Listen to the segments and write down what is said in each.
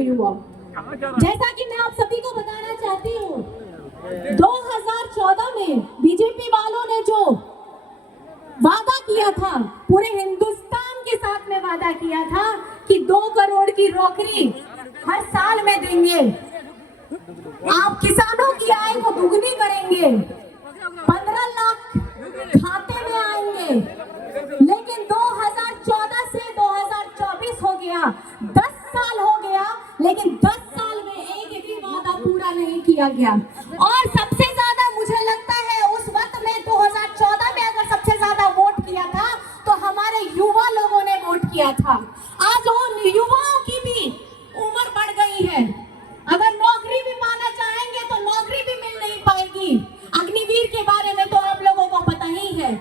नहीं हुआ। जैसा कि मैं आप सभी को बताना चाहती हूँ, 2014 में बीजेपी वालों ने जो वादा किया था, पूरे हिंदुस्तान के साथ में वादा किया था कि 2 करोड़ की नौकरी हर साल में देंगे, आप किसानों की आय को दुगनी करेंगे, 15 लाख खाते में आएंगे। लेकिन 2014 से 2024 हो गया, 10 साल हो गया, लेकिन 10 साल में एक भी वादा पूरा नहीं किया गया। और सबसे ज्यादा मुझे लगता है उस वक्त में 2014 में अगर सबसे ज्यादा वोट किया था तो हमारे युवा लोगों ने वोट किया था। आज उन युवाओं की भी उम्र बढ़ गई है, अगर नौकरी भी पाना चाहेंगे तो नौकरी भी मिल नहीं पाएगी। अग्निवीर के बारे में तो आप लोगों को पता ही है।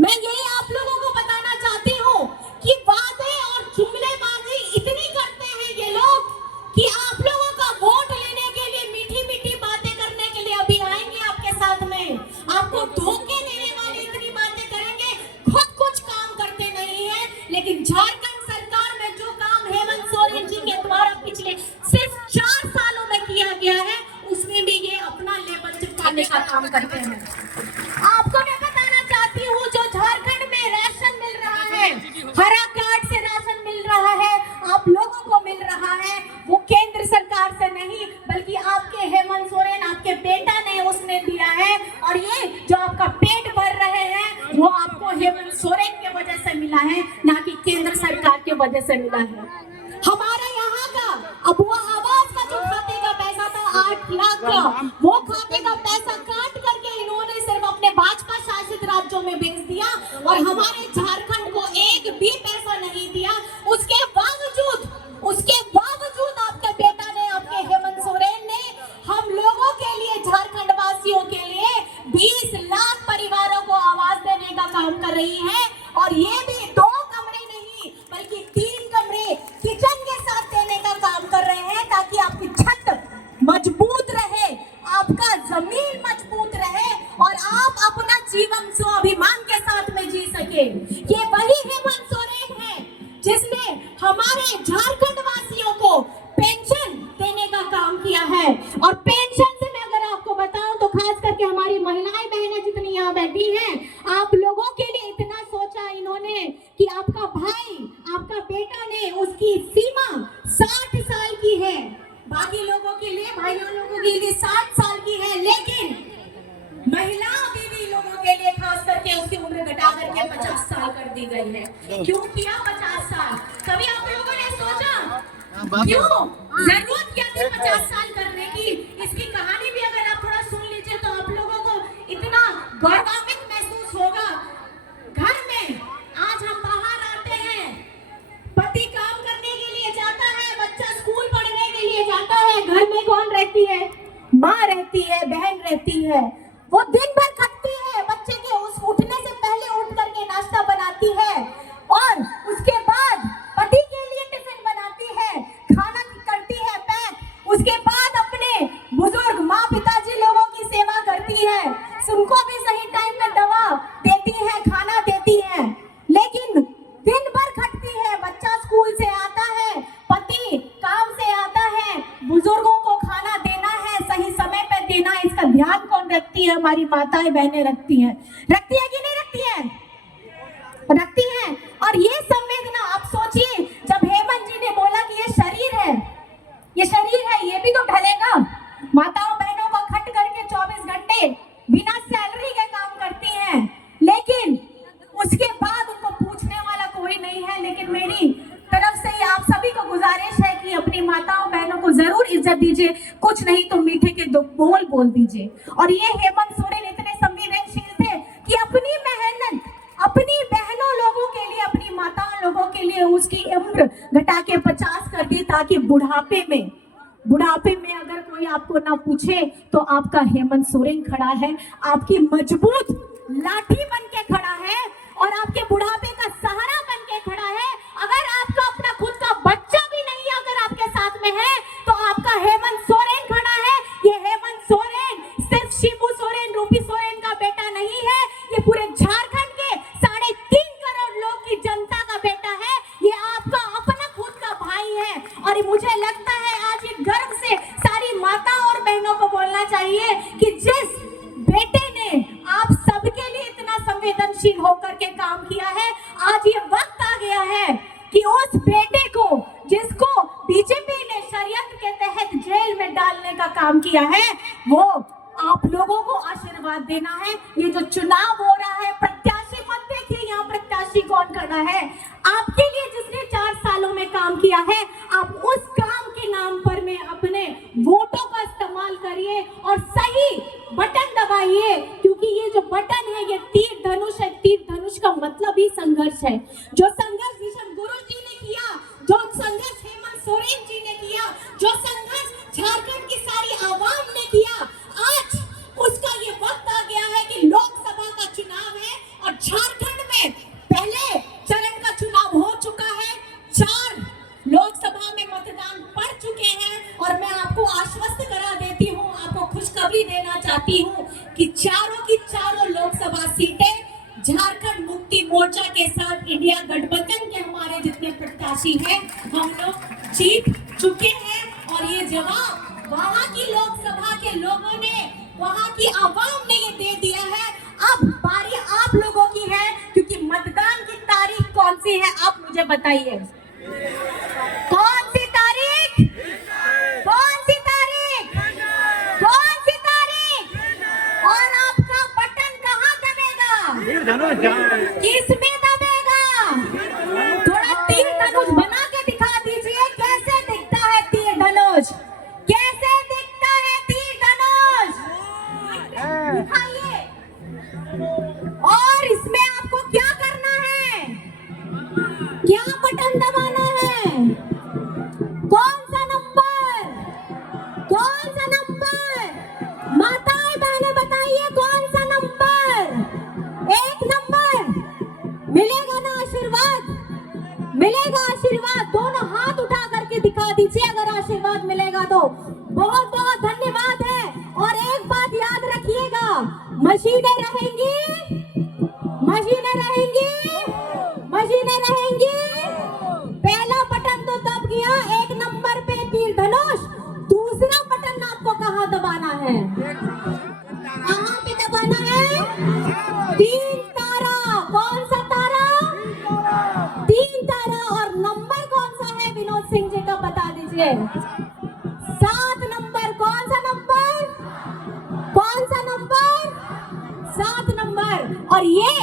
मैं यही आप लोगों को बताना चाहती हूँ कि वादे और जुमलेबाजी इतनी करते हैं ये लोग कि आप लोगों का वोट लेने के लिए मीठी मीठी बातें करने के लिए अभी आएंगे आपके साथ में, आपको धोखे देने वाली इतनी बातें करेंगे, खुद कुछ काम करते नहीं है। लेकिन झारखंड सरकार में जो काम हेमंत सोरेन जी के द्वारा पिछले सिर्फ 4 सालों में किया गया है, उसमें भी ये अपना लेबल चिपकाने का काम करते हैं। आपको मैं बताना चाहती हूँ, जो झारखंड में राशन मिल रहा है, हरा कार्ड से राशन मिल रहा है, आप लोगों को मिल रहा है, वो केंद्र सरकार से नहीं बल्कि आपके हेमंत सोरेन, आपके बेटा ने उसने दिया है। और ये जो आपका पेट भर रहे हैं वो आपको हेमंत सोरेन के वजह से मिला है, ना कि केंद्र सरकार के वजह से मिला है। हमारे यहाँ का अब वो आवास का जो खाते का पैसा था 8 लाख का, वो खाते का पैसा काट करके इन्होंने सिर्फ अपने भाजपा शासित राज्यों में भेज दिया और हमारे झारखंड को एक भी पैसा नहीं दिया। उसके बावजूद आपके बेटा ने, आपके हेमंत सोरेन ने हम लोगों के लिए, झारखंड वासियों के लिए 20 लाख परिवारों को आवास देने का काम कर रही है। और ये भी 2 कमरे नहीं बल्कि 3 कमरे किचन के साथ देने का काम कर रहे हैं, ताकि आपकी छत मजबूत रहे, आपका जमीन मजबूत रहे और आप अपना जीवन स्वाभिमान के साथ में जी सके। ये वही हेमंत सोरेन है जिसने हमारे झारखंड वासियों को पेंशन देने का काम किया है। और पेंशन से मैं अगर आपको बताऊं तो खास करके हमारी महिलाएं बहनें जितनी यहाँ बैठी हैं, आप लोगों के लिए इतना सोचा इन्होंने कि आपका भाई, आपका बेटा ने, उसकी सीमा 60 साल की है, बाकी लोगों के लिए, भाइयों लोगों के लिए 60 साल की है, लेकिन महिला बीवी लोगों के लिए खास करके उसकी उम्र घटा करके 50 साल कर दी गई है। क्यों किया 50 साल? कभी आप लोगों ने सोचा क्यों जरूरत क्या थी 50 साल करने की? इसकी कहानी भी अगर आप थोड़ा सुन लीजिए तो आप लोगों को इतना गौरवान्वित महसूस होगा। घर में आज हम बाहर आते हैं, पति काम करने के लिए जाता है, बच्चा स्कूल पढ़ने के लिए जाता है, घर में कौन रहती है? माँ रहती है, बहन रहती है। वो दिन भर खटती है, बच्चे के उठने से पहले उठ करके नाश्ता बनाती है और उसके बाद पति के लिए टिफिन बनाती है, खाना करती है पैक, उसके बाद अपने बुजुर्ग माँ पिताजी लोगों की सेवा करती है, उनको भी सही टाइम पे दवा देती है, खाना देती है। लेकिन दिन भर खटती है, बच्चा स्कूल से आता है, पति काम से आता है, बुजुर्गों को खाना देना है, सही समय पे देना है, इसका ध्यान कौन रखती है? हमारी माताएं बहनें रखती हैं। रखती है कि नहीं रखती है? रखती है। और ये संवेदना आप सोचिए, जब हेमंत जी ने बोला कि ये शरीर है, ये भी तो ढलेगा। माताओं बहनों को खट करके 24 घंटे बिना सैलरी के काम करती हैं, लेकिन उसके बाद उनको पूछने वाला कोई नहीं है। लेकिन मेरी तरफ से आप सभी को गुजारिश है कि अपनी माताओं बहनों को जरूर इज्जत दीजिए, कुछ नहीं तो मीठे के 2 बोल बोल दीजिए। और ये हेमंत सोरेन इतने संवेदनशील थे कि अपनी मेहनत, अपनी बहनों लोगों के लिए, अपनी माताओं लोगों के लिए उसकी उम्र घटा के 50 कर दी, ताकि बुढ़ापे में अगर कोई आपको ना पूछे तो आपका हेमंत सोरेन खड़ा है, आपकी मजबूत लाठी बन के खड़ा है और आपके बुढ़ापे का सहारा बन के खड़ा है। अगर आपका अपना खुद का बच्चा भी नहीं अगर आपके साथ में है तो आपका हेमंत सोरेन खड़ा है। ये हेमंत सोरेन सिर्फ शिबू सोरेन, रूपी सोरेन का बेटा नहीं है, ये पूरे झारखंड के 3.5 करोड़ लोग की जनता का बेटा है। ये आपका अपना खुद का भाई है। और मुझे लगता है किया है वो आप लोगों को आशीर्वाद देना है। ये जो चुनाव हो रहा है, प्रत्याशी मत देखिए यहाँ प्रत्याशी कौन खड़ा है, आपके लिए जिसने 4 सालों में काम किया है, आप उस काम के नाम पर में अपने वोटों का इस्तेमाल करिए और सही बटन दबाइए, क्योंकि ये जो बटन है ये तीर धनुष है। तीर धनुष का मतलब ही संघर्ष है। जो संघर्ष दिशम गुरु जी ने किया, जो संघर्ष हेमंत सोरेन जी ने किया, जो संघर्ष झारखंड की सारी आवाम ने किया, आज उसका ये वक्त आ गया है कि लोकसभा का चुनाव है और झारखंड में पहले चरण का चुनाव हो चुका है, 4 लोकसभा में मतदान पड़ चुके हैं और मैं आपको आश्वस्त करा देती हूँ, आपको खुशखबरी देना चाहती हूँ कि चारों की चारों लोकसभा सीटें झारखंड मुक्ति मोर्चा के साथ इंडिया गठबंधन के हमारे जितने प्रत्याशी हैं हम लोग जीत चुके हैं। और ये जवाब वहां की लोकसभा के लोगों ने, वहां की आवाम ने ये दे दिया है। अब बारी आप लोगों की है, क्योंकि मतदान की तारीख कौन सी है आप मुझे बताइए। कौन सी तारीख? कौन सी तारीख? कौन सी तारीख? और आपका बटन कहाँ दबेगा? किसमें दबेगा? थोड़ा तीर धनुष बना के दिखा दीजिए, कैसे दिखता है तीर धनुष? कैसे दिखता है तीर धनुष? दिखाइए। और इसमें आपको क्या करना है? क्या बटन दबाना है? कौन सा नंबर? कौन सा नंबर? माताएं बहनें बताइए कौन सा नंबर? 1 नंबर। मिलेगा ना आशीर्वाद? मिलेगा आशीर्वाद? दोनों हाथ उठा करके दिखा दीजिए अगर आशीर्वाद मिलेगा तो। बहुत बहुत धन्यवाद है। और एक बात याद रखिएगा, मशीनें रहेंगी, मशीनें रहेंगी, मशीनें रहेंगी। पहला बटन तो दब गया, 1 नंबर पे तीर धनुष। दूसरा बटन आपको कहाँ दबाना है? कहाँ पे दबाना है? 3 तारा। कौन सा तारा? 3 तारा। और नंबर कौन सा है विनोद सिंह जी का बता दीजिए। 7 नंबर। कौन सा नंबर? कौन सा नंबर? 7 नंबर। और ये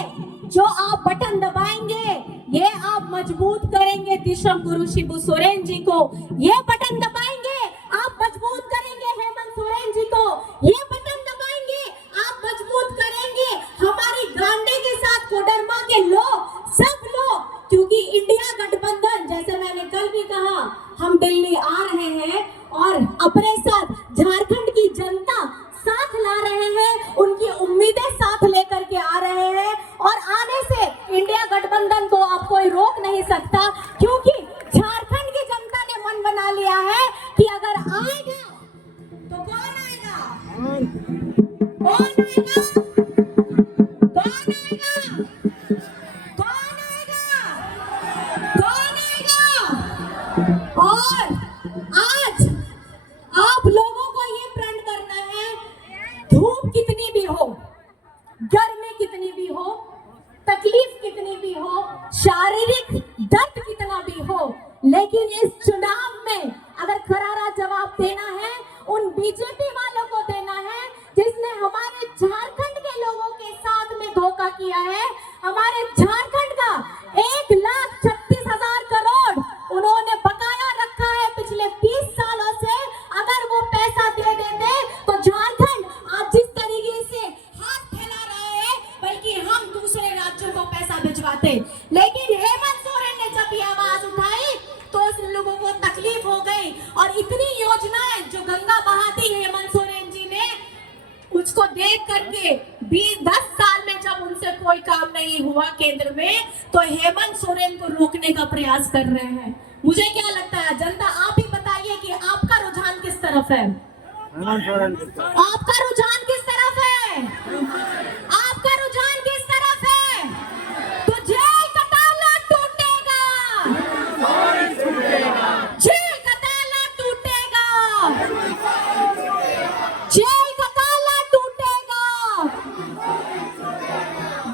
जो आप बटन दबाएंगे, ये आप मजबूत करेंगे दिशम गुरु शिबू सोरेन जी को। ये बटन दबाएंगे आप मजबूत करेंगे हेमंत सोरेन जी को। ये बटन दबाएंगे आप मजबूत करेंगे हमारी गांडे के साथ कोडरमा के लोग, सब लोग। क्योंकि इंडिया गठबंधन, जैसे मैंने कल भी कहा, हम दिल्ली आ रहे हैं और अपने साथ झारखंड की जनता साथ ला रहे हैं, उनकी उम्मीदें साथ लेकर के आ रहे हैं। और आने से इंडिया गठबंधन को आप कोई रोक नहीं सकता, क्योंकि झारखंड की जनता ने मन बना लिया है कि अगर आएगा तो कौन आएगा? कौन आएगा? कौन आएगा? कौन आएगा? कौन आएगा? और आज आप लोगों को ये प्रण करना है, धूप कितनी भी हो, गर्मी कितनी भी हो, तकलीफ कितनी भी हो, शारीरिक दर्द कितना भी हो, लेकिन इस चुनाव में अगर करारा जवाब देना है, उन बीजेपी वालों को देना है जिसने हमारे झारखंड के लोगों के साथ में धोखा किया है। हमारे झारखंड का 1,36,000 करोड़ उन्होंने बकाया रखा है पिछले 20 सालों से। अगर वो पैसा दे देते तो झारखंड आज जिस तरीके से हाथ फैला रहा है, बल्कि हम दूसरे राज्यों को पैसा भिजवाते। लेकिन हेमंत सोरेन ने जब ये आवाज उठाई तो उस लोगों को तकलीफ हो गई। और इतनी योजनाएं जो गंगा बहाती हेमंत सोरेन जी ने, उसको देख करके 10 साल में जब उनसे कोई काम नहीं हुआ केंद्र में, तो हेमंत सोरेन को रोकने का प्रयास कर रहे हैं। मुझे क्या लगता है, जनता आप ही बताइए कि आपका रुझान किस तरफ है? आपका रुझान किस तरफ है? आपका रुझान किस तरफ है? तो जेल का ताला टूटेगा, जेल का ताला टूटेगा, जेल का ताला टूटेगा।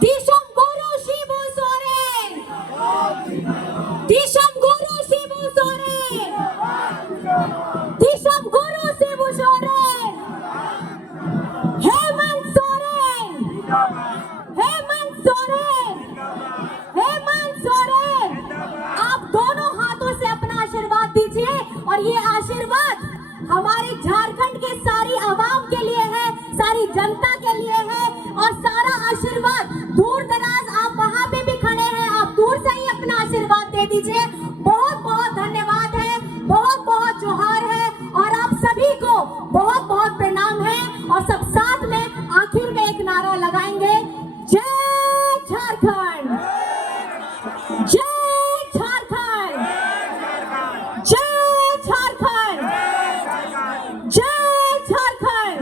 दिशम गुरु शिबू सोरेन, दिशम गुरु शिबू सोरेन, दिशम गुरु शिबू सोरेन। हमारे झारखंड के सारी आवाम के लिए है, सारी जनता के लिए है और सारा आशीर्वाद दूर दराज आप वहां पे भी खड़े हैं, आप दूर से ही अपना आशीर्वाद दे दीजिए। बहुत बहुत धन्यवाद है, बहुत बहुत जोहार है और आप सभी को बहुत बहुत प्रणाम है। और सब साथ में आखिर में एक नारा लगाएंगे, जय झारखंड, जय झारखंड, जय झारखंड, जय झारखंड।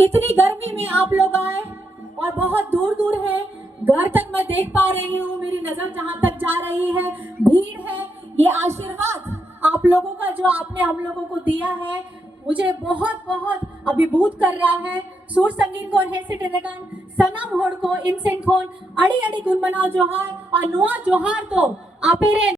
इतनी गर्मी में आप लोग आए और बहुत दूर दूर है, घर तक मैं देख पा रही हूँ, मेरी नजर जहां तक जा रही है भीड़ है। ये आशीर्वाद आप लोगों का जो आपने हम लोगों को दिया है मुझे बहुत बहुत अभिभूत कर रहा है। सुर संगीत को हेसे टेरेगन सनम होड़ को इनसेन खोन अड़ी अड़ी गुनमनाव जोहार और नुआ जोहार तो आपेरे